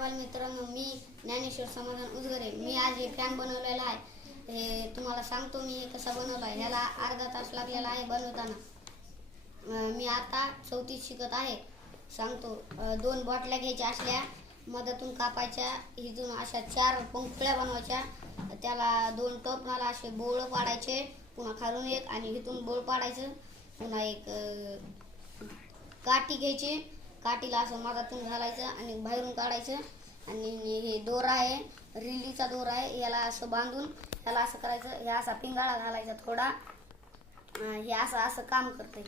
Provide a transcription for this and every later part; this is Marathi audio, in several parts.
बालमित्रांनो, मी ज्ञानेश्वर समाधान उजगरे. मी आज हे फॅन बनवलेला आहे. हे तुम्हाला सांगतो मी कसा बनवला आहे. ह्याला अर्धा तास लागलेला आहे बनवताना. मी आता 4थीत शिकत आहे. सांगतो. 2 बॉटल्या घ्यायच्या असल्या, मधातून कापायच्या, इथून अशा 4 पंखुळ्या बनवायच्या, त्याला 2 टोपणाला असे बोळ पाडायचे, पुन्हा खालून एक आणि इथून बोळ पाडायचं, पुन्हा एक काठी घ्यायची, काठीला असं मधातून घालायचं आणि बाहेरून काढायचं. आणि हे दोरा आहे, रिलीचा दोरा आहे, याला असं बांधून याला असं करायचं. हे असा पिंगाळा घालायचा थोडा. हे असं असं काम करते,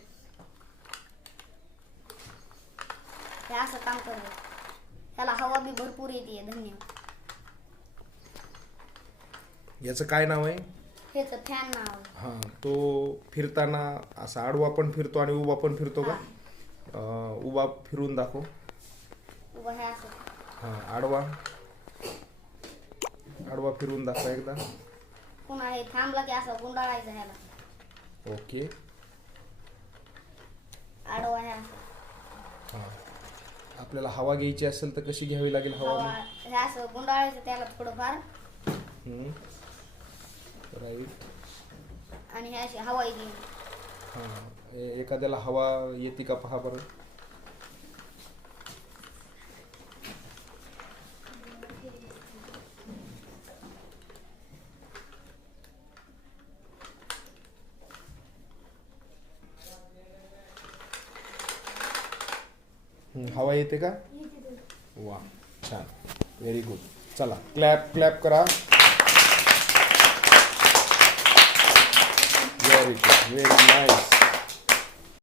हे असं काम करते. त्याला हवा बी भरपूर येते. धन्यवाद. याचं काय नाव आहे? हेच फॅन नाव आहे. हां, तो फिरताना असा आडवा पण फिरतो आणि उभा पण फिरतो का? उभा फिरून दाखव. उभा हे असं. हां, आडवा आडवा फिरून दाखव एकदा. पुन्हा हे थांबला की असं गुंडाळायचं ह्याला. ओके. आडवा हे असं. हां, आपल्याला हवा घ्यायची असेल तर कशी घ्यावी लागेल हवा? हवा हे असं गुंडाळायचं त्याला थोडंफार. राईट. आणि हे अशी हवा येते. हां, एखाद्याला हवा येते का पहा बरं. हवा येते का? वा, छान, व्हेरी गुड. चला, क्लॅप क्लॅप करा. Very good, very nice.